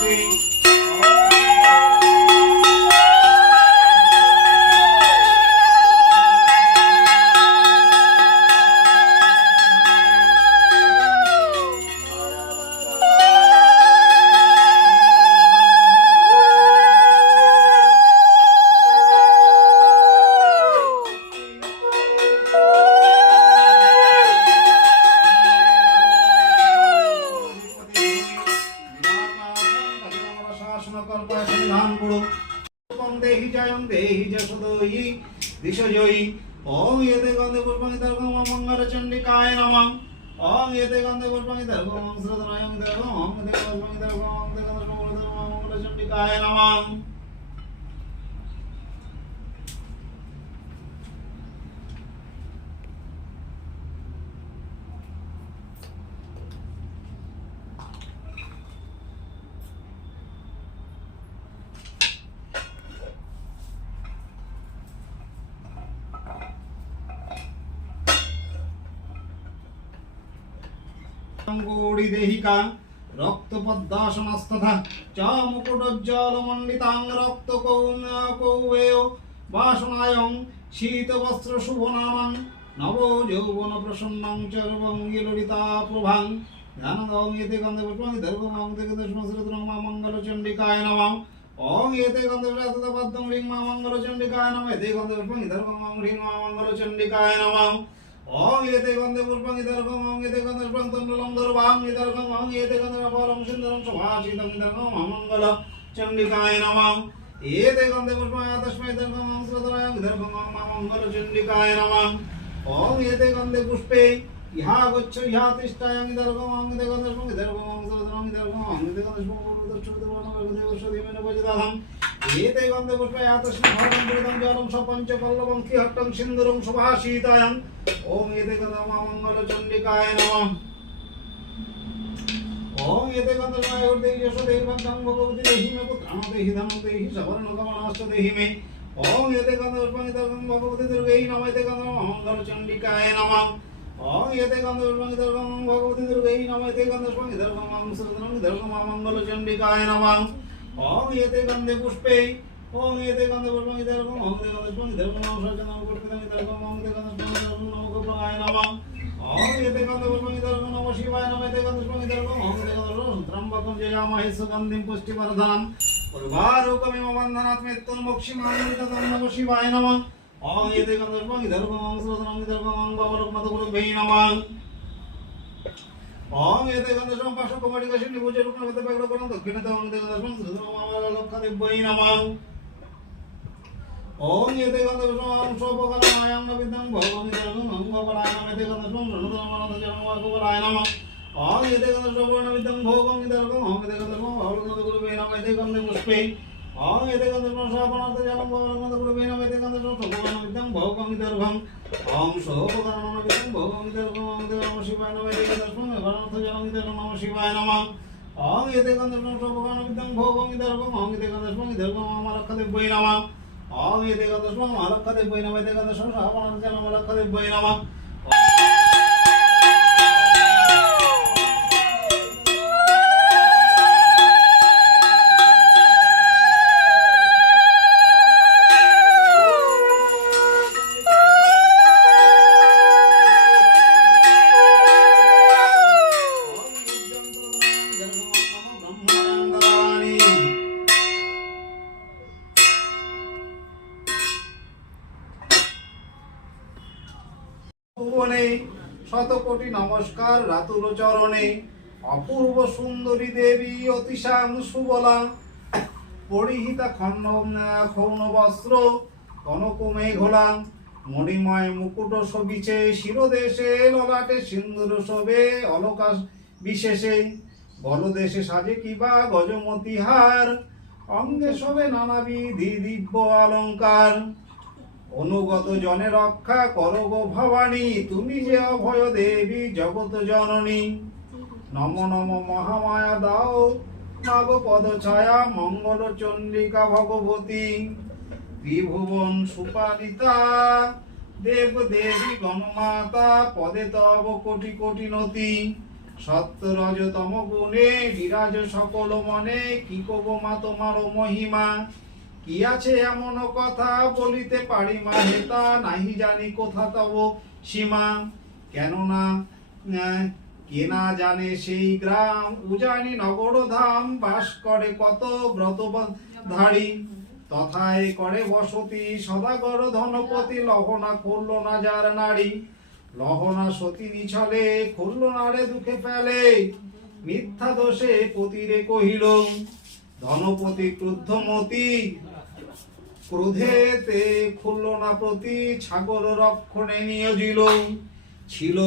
পুষ্পে दिशजयी ओम येते गंधे पुष्पाणि दर्गम मंगल चंडिकाय नमः ओम येते गंधे पुष्पाणि दर्गम श्रद्धनायं दर्गम ओम येते पुष्पाणि दर्गम ओम येते गंधे पुष्पाणि दर्गम मंगल चंडिकाय नमः देहिका रक्तपद्मासनस्तथा च मुकुटोज्ज्वलमण्डितां रक्तकौवेयो वासनायं शीतवस्त्रशुभनामं नवो यौवनप्रसन्नं चर्वङ्गिललिताप्रभां ध्यानदं एते गन्धे पुष्पाणि दर्गमं तेगदशमश्रद्धं मङ्गलचण्डिकाय नमः ओम एते गन्धे पुष्पाणि ह्रीं मङ्गलचण्डिकाय नमः एते गन्धे पुष्पाणि दर्गमं ह्रीं मङ्गलचण्डिकाय नमः ओम येते गंधे पुष्पाणि दर्गम ओम येते गंधे पुष्पाणि तंडुलं दर्भां दर्गम ओम येते गंधे परं सुंदरं सुभाषितं दर्गम मंगल चंडिकाय नमः येते गंधे पुष्पाणि तस्मै दर्गम ओम श्रद्धनायं दर्गम मंगल चंडिकाय नमः ओम येते गंधे पुष्पे इहा गच्छ इहा तिष्ठायं दर्गम ओम येते गंधे पुष्पाणि दर्गम ओम श्रद्धनायं दर्गम ओम येते गंधे पुष्पाणि दर्गम एते गंधे पुष्पे यातस्मै भवनं पुरितं जलं सपञ्चपल्लवं किहट्टं सिन्दूरं सुभाषितायं ओम एते गंधे मंगलचण्डिकाय नमः ओम एते गंधे मायोर्देहि यशोदेहि भद्रं भगवति देहि मे पुत्रं देहि धनं देहि सवर्णकमलाश्च देहि मे ओम एते गंधे पुष्पाणि दर्गं भगवति दुर्गै नमः एते गंधे मंगलचण्डिकाय नमः ओम एते गंधे पुष्पाणि दर्गं भगवति दुर्गै नमः एते गंधे पुष्पाणि दर्गं श्रद्धनायं दर्गं मंगलचण्डिकाय नमः ओम येते गंधे पुष्पे ओम येते गंधे पुष्पाणि दर्गम ओम येते गंधे पुष्पाणि दर्गम सर्जनं पुष्पितं दर्गम ओम येते गंधे पुष्पाणि दर्गम नमो गोपाय नमः ओम येते गंधे पुष्पाणि दर्गम नमः शिवाय नमः येते गंधे पुष्पाणि दर्गम ओम येते गंधे त्र्यंबकं जयामहे सुगन्धिं पुष्टिवर्धनम् उर्वारुकमिव बन्धनात् मृत्युं मोक्षिमामृतं नमः शिवाय नमः ओम येते गंधे पुष्पाणि दर्गम ओम श्रद्धनायं दर्गम ओम बाबलोकमधुगुरुभ्यै नमः ओम येते गंधे संपाशक कमटिकशिनी पूजे रुक्मवते पैगडकरं दक्षिणते ओम येते गंधे श्रीधर्ममाला लक्षाधिपति नमः ओम येते गंधे ओम शोभकरणायं नविदं भगवं दर्गं अंगपराय नमः येते गंधे रणधर्मनाथ जन्मवाकुपराय नमः ओम येते गंधे शोभनविदं भोगं दर्गं ओम येते गंधे बाबलोकमधुगुरुभ्यै नमः येते गंधे पुष्पे ओम येते गंधे श्रावणार्थ जलं बाबलोकमधुगुरुभ्यै नमः येते गंधे शोभनविदं भोगं दर्गं ओम शोभकरणाविदं भोगं दर्गं ओम येते नमः शिवाय नमः येते गंधे अर्थ जलं दर्गं नमः शिवाय नमः ओम येते गंधे शोभकरणाविदं भोगं दर्गं ओम येते गंधे दर्गं अमरखदेव्यै नमः ओम येते गंधे अमरखदेव्यै नमः येते गंधे श्रावणार्थ जलं अमरखदेव्यै नमः शतकोटि नमस्कार रातुल चरणे अपूर्व सुंदरी देवी अतिशां सुबला परिहिता खौन वस्त्र कनक मेघला मणिमय मुकुट शोभिছে শিরদেশে ললাটে সিন্দুর শোভে অলকা বিশেষে বলদেশে সাজে কিবা গজমতি হার অঙ্গে শোভে নানাবিধি দিব্য অলঙ্কার অনুগত জনে রক্ষা করো গো ভবানী তুমি যে অভয় দেবী জগত জননী নম নম মহামায়া দাও নাগ পদ ছায়া মঙ্গল চন্ডিকা ভগবতী ত্রিভুবন সুপালিতা দেব দেবী গণমাতা পদে তব কোটি কোটি নতি সত্য রজতম গুণে বিরাজ সকল মনে, কি কব মা তোমার মহিমা। কি আছে এমন কথা বলিতে পারি মা হেতা, নাহি জানি কোথা তব সীমা। কেননা কে না জানে সেই গ্রাম, উজানি নগর ধাম, বাস করে কত ব্রতধারী। তথায় করে বসতি সদাগর ধনপতি, লহনা খুলল না যার নারী। লহনা সতী নিছলে খুলল না রে দুঃখে ফেলে, মিথ্যা দোষে পতিরে কহিল। ধনপতি ক্রুদ্ধমতি ক্রোধেতে খুলল না প্রতি, ছাগল রক্ষণে নিয়োজিল। ছিল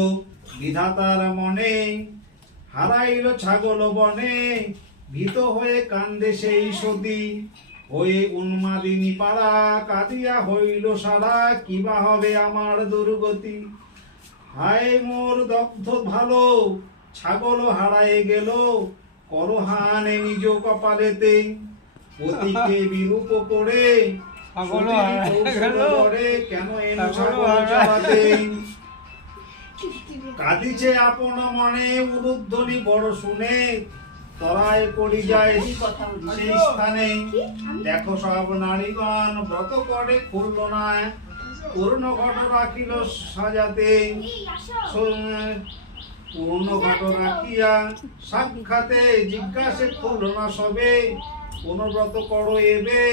বিধাতার মনে হারাইল ছাগল বনে, ভীত হয়ে কান্দে সেই সতী। হয়ে উন্মাদিনী পাড়া কাঁদিয়া হইল সারা, কিবা হবে আমার দুর্গতি। হায় মোর দগ্ধ ভালো, ছাগল হারায়ে গেল, করহানে নিজ কপালেতে। পতিকে বিরূপ করে কেন এলো ছাগল চালাতে। কাঁদিছে আপন মনে উলুধ্বনি বড় শুনে, তরায় পড়ি যায় সেই স্থানে। দেখো সব নারীগণ ব্রত করে খুলল না, পূর্ণ ঘট রাখিল সাজাতে। পূর্ণ ঘট রাখিয়া সাক্ষাতে জিজ্ঞাসে খুলল না সবে, কোন ব্রত করো এবে।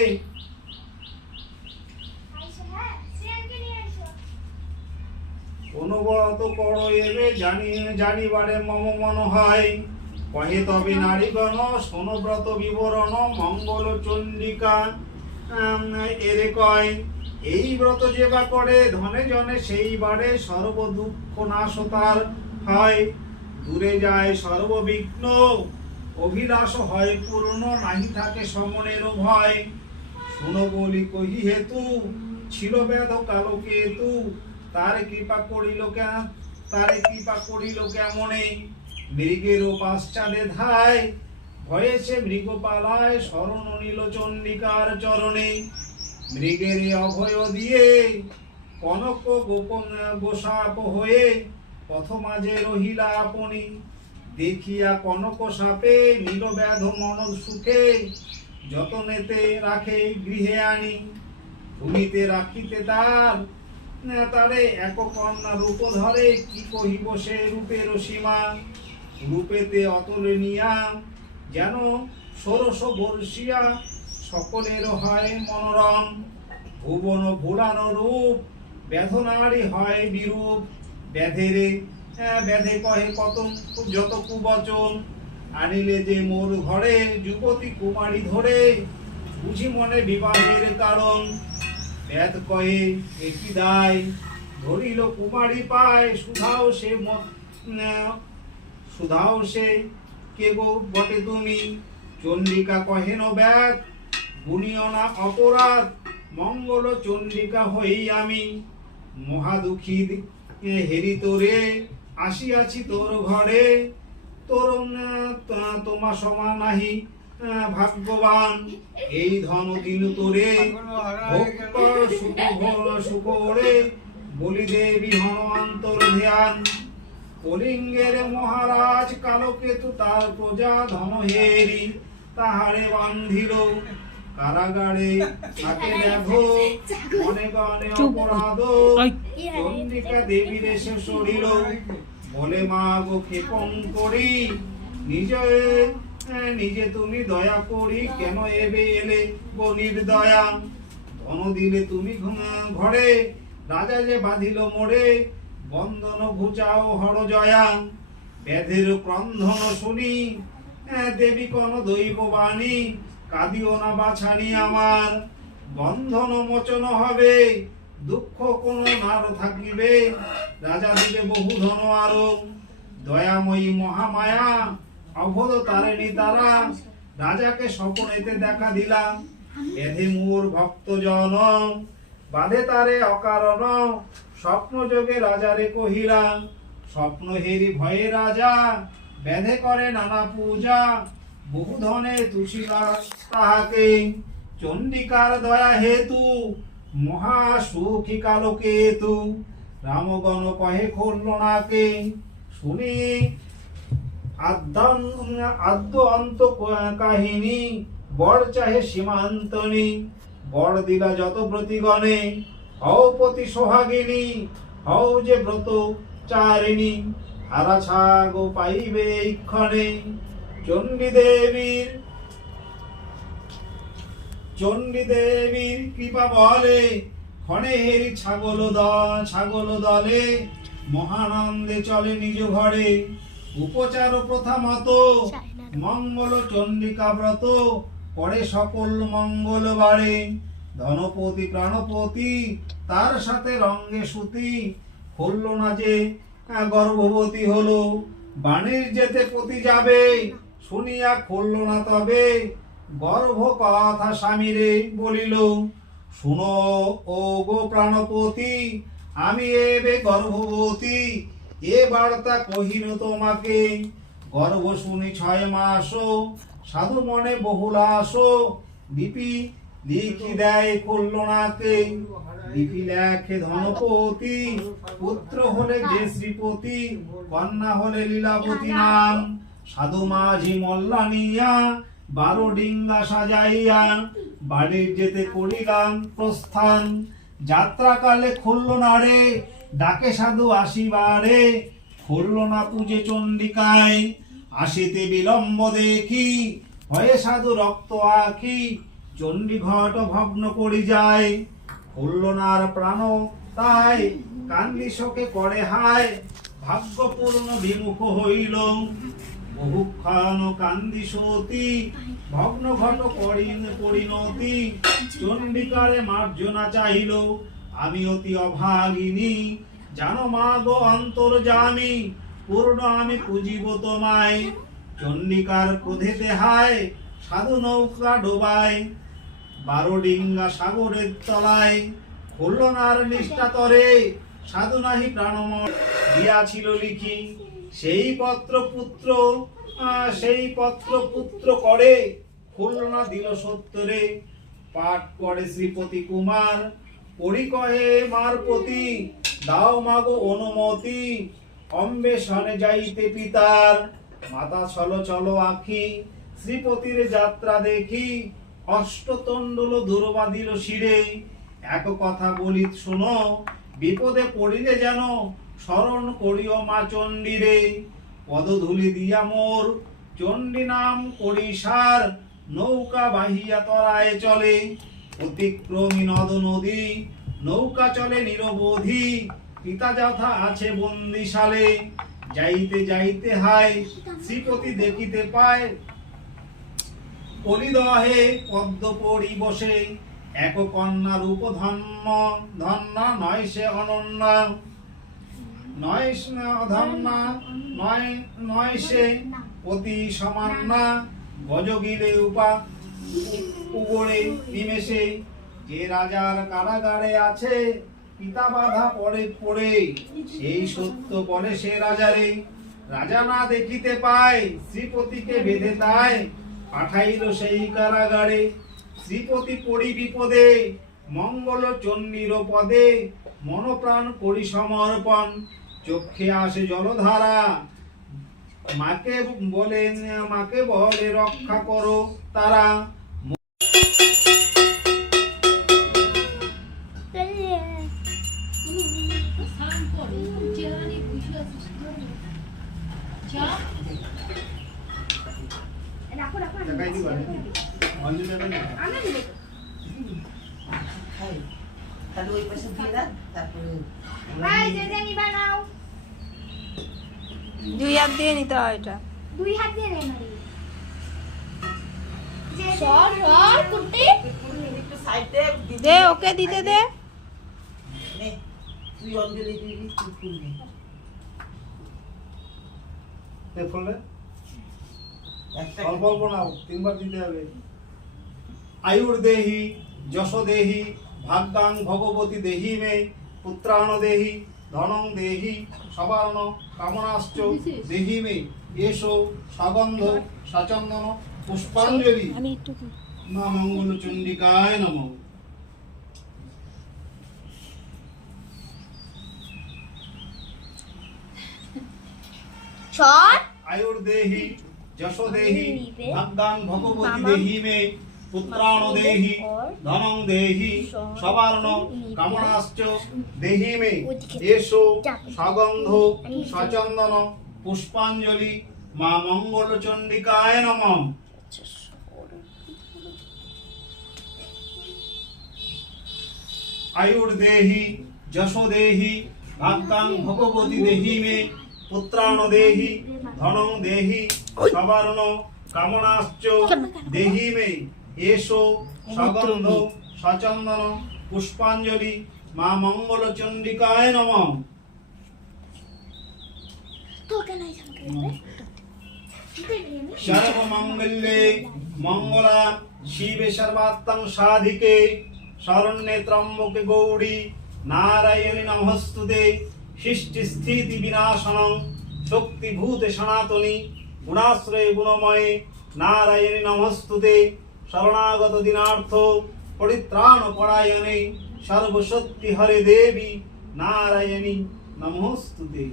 কোন ব্রত করো এবে জানিবারে মম মন হয়। কহে তবে নারীগণ শোনো ব্রত বিবরণ, মঙ্গল চন্ডিকা এরে কয়। এই ব্রত যে বা করে ধনে জনে সেই বারে, সর্ব দুঃখ নাশ তার হয়। দূরে যায় সর্ববিঘ্ন, অভিলাষ হয় পূর্ণ, নাহি থাকে সমনের ভয়। শুনো বলি কহি হেতু, ছিল বেদ কালো কেতু, তার কৃপা করিল কেমনে। মৃগেরও পাশ্চাদে ধায়, ভয়ে সে মৃগ পালায়, শরণ নিল চণ্ডিকার চরণে। মৃগের অভয় দিয়ে কনক গোপন গোসাপ হয়ে, পথ মাঝে রহিলা আপনি। দেখিয়া কনক সাপে নীল ব্যাধ মন সুখে, যতনেতে রাখে গৃহে আনি। ভূমিতে রাখিতে তারে এক কন্যা রূপ ধরে, কি কহিব সে রূপের সীমা। রূপেতে অতুলনীয়া যেন ষোড়শ বর্ষিয়া, সকলের হয় মনোরম। ভুবন ভুলানো রূপ বেদনারী হয় বিরূপ। ব্যাধে কহে কত যত কুবচন, আনিলে যে মোর ঘরে যুবতী কুমারী ধরে, বুঝি মনে বিবাহের কারণ। ব্যাধ কহে একই দায়, ধরিল কুমারী পায়, সুধাও সে কে গো বটে তুমি। চন্ডিকা কহেন ব্যাধ গুণীয় না অপরাধ, মঙ্গল চন্ডিকা হই আমি। মহাদুঃখী হেরি তোরে আসিয়াছি তোর ঘরে, তোর তোমা সমান নাহি ভাগ্যবান। এই ধন দিন তোরে সুখ ওরে, বলি দেবী হন অন্তর ধ্যান। কলিঙ্গের মহারাজ কালকেতু তার প্রজা, ধন হেরি তাহারে বান্ধিল কারাগারে। তাকে দেখো মনে গণে অপরাধ, চন্ডিকা দেবীর এসে সরিল। বলে মা গো ক্ষেপণ করি, নিজে তুমি দয়া করি, কেন এবে এলে গো নির্দয়া। ধন দিলে তুমি ঘরে, রাজা যে বাঁধিল মোড়ে, বন্ধন ঘুচাও হর জয়া। ব্যাধের ক্রন্ধন শুনি দেবী কোন দৈব বাণী, কাঁদিও না বাছানি আমার। বন্ধন মোচন হবে, দুঃখ কোন নার থাকিবে, রাজা দিবে বহু ধন আরো। দয়াময়ী মহামায়া অভদ তারেনি তারা, রাজাকে স্বপ্নেতে দেখা দিলাম। ব্যাধে মোর ভক্ত জন, বাঁধে তারে অকারণ, স্বপ্ন যোগে রাজারে কহিলাম। স্বপ্ন হেরি ভয়ে রাজা, ব্যাধে করে নানা পূজা, বহু ধনে তুষিলা তাহাকে। চন্ডিকার দয়া হেতু মহা সুখী কালকেতু, রামগণ কহে খুলল নাকে। শুনি আদ্য অন্ত কাহিনী, বর চাহে সীমান্তনী। বর দিলা যত প্রতিগণে, হও পতি সোহাগিনী, হও যে ব্রত চারিণী, হারা ছাগ পাইবে এই ক্ষণে। চণ্ডী দেবীর কৃপা বলে, ক্ষণে হেরি ছাগল দলে, মহানন্দে চলে নিজ ঘরে। উপচার প্রথা মতো, মঙ্গল চণ্ডিকা ব্রত, করে সকল মঙ্গলবারে। ধনপতি প্রাণপতি, তার সাথে রঙ্গে সুতি, হল না যে গর্ভবতী হলো। বাণিজ্যেতে পতি যাবে, শুনিয়া খুলল না তবে, গর্ভ কথা স্বামীরে বলিল। শুনো ও গো প্রাণপতি, আমি এবে গর্ভবতী, এ বার্তা কহিল তোমাকে। গর্ভ শুনি 6 মাস, সাধু মনে বহুলাস, লিপি লিখি দেয় খুলনাকে। লিপি লেখে ধনপতি, পুত্র হলে যে শ্রীপতি, কন্যা হলে লীলাবতী নাম। সাধু মাঝি মল্লানিয়া, 12 ডিঙ্গা সাজাইয়া, বাড়ির যেতে করিলাম প্রস্থান। যাত্রাকালে খুলল না রে, ডাকে সাধু আসিবারে, খুলল না পূজে চণ্ডিকায়। আসিতে বিলম্ব দেখি, হয়ে সাধু রক্ত আখি, চণ্ডী ঘট ভগ্ন করি যায়। খুলল না আর প্রাণ তাই, কান্দি শোকে করে হায়, ভাগ্যপূর্ণ বিমুখ হইল। বহুক্ষণ কান্দি সতী, ভগ্ন ঘট পরিণতি, চণ্ডিকারে মার্জনা চাহিল। আমি অতি অভাগিনী, জানো মা গো অন্তর্যামী, পূর্ণ আমি পুজিব তোমায়। চণ্ডিকার ক্রোধেতে হায়, সাধু নৌকা ডোবায়, 12 ডিঙ্গা সাগরের তলায়। খুলল না আর নিষ্ঠা তরে, সাধু নাহি প্রাণময় দিয়াছিল লিখি। সেই পত্র পুত্র করে, খুলল না দিল সত্তরে। পাঠ করে শ্রীপতি কুমার, পড়ি কহে মারপতি, দাও মাগো অনুমতি, অম্বেষণে যাইতে পিতার। মাতা চলো আখি, শ্রীপতির যাত্রা দেখি, অষ্টতণ্ডল দুর্বাদিল শিরে। এক কথা বলি শোনো, বিপদে পড়িলে যেন স্মরণ করিও মা চণ্ডীরে। পদধূলি দিয়া মোর চণ্ডী নাম করি সার, নৌকা বাহিয়া তরায় চলে, অতিক্রমী নদ নদী, নৌকা চলে নিরবধি, পিতা যথা আছে বন্দিশালে। যাইতে যাইতে হায়, শ্রীপতি দেখিতে পায়, পরিদহে পদ্ম পড়ি বসে। এক কন্যা রূপ ধন্যা, নয় সে অনন্যা, নয় সে অতি সমান্না। গজগিলে উগড়ে নিমেষে, যে রাজার কারাগারে আছে, পিতা বাধা পড়ে, সেই সত্য বলে সে রাজারে। রাজা না দেখিতে পায়, শ্রীপতিকে বেঁধে তাই, পাঠাইল সেই কারাগারে। শ্রীপতি পড়ি বিপদে, মঙ্গল চণ্ডীর পদে, মনপ্রাণ করি সমর্পণ। চক্ষে আসে জলধারা, মাকে বলে রক্ষা করো তারা। দুই হাত দিয়ে নিতে হয় এটা। 2 হাত দিয়ে নে মারি। একটু সাইডে দে, ওকে দিতে দে। নে, তুই অঞ্জলি দিবি, তুই ফুলবি। ফুললে একটা অল্প অল্প নাও, 3 বার দিতে হবে। আয়ুর দেহি, যশ দেহি, ভাগ্যাং ভগবতী দেহি মে, পুত্রাণ দেহি, ধনং দেহি, সবার্ণ কামনাশ্চ দেহি মে। এসো সগন্ধ সচন্দন পুষ্পাঞ্জলি, আমি একটু মা মঙ্গল চণ্ডিকায় নমঃ। ছট आयुर्देहि यशो देहि भगवान भगवती देहि मे पुत्राण देहि धनं देहि सवर्ण कामनाश्च देहि मे एषो सगन्ध सचन्दन पुष्पाञ्जलि मा मंगल चंडिकाय नमः। आयुर्देहि यशो देहि भगवान भगवती देहि मे पुत्राण देहि धनं देहि सवर्ण कामनाश्च देहि मे एषो सगन्ध सचन्दन पुष्पाञ्जलि मा मंगल चंडिकाय नमः। सर्वमंगल्ये मंगला शिवे सर्वात्तं साधिके शरण्ये त्र्यंबके गौरी नारायणी नमस्तुते। सृष्टि स्थिति विनाशनं शक्तिभूते सनातनी गुणाश्रये गुणमये नारायणी नमस्तुते। शरणागत दीनार्थ परित्राण परायणे सर्वशक्ति हरे देवी नारायणी नमस्तुते।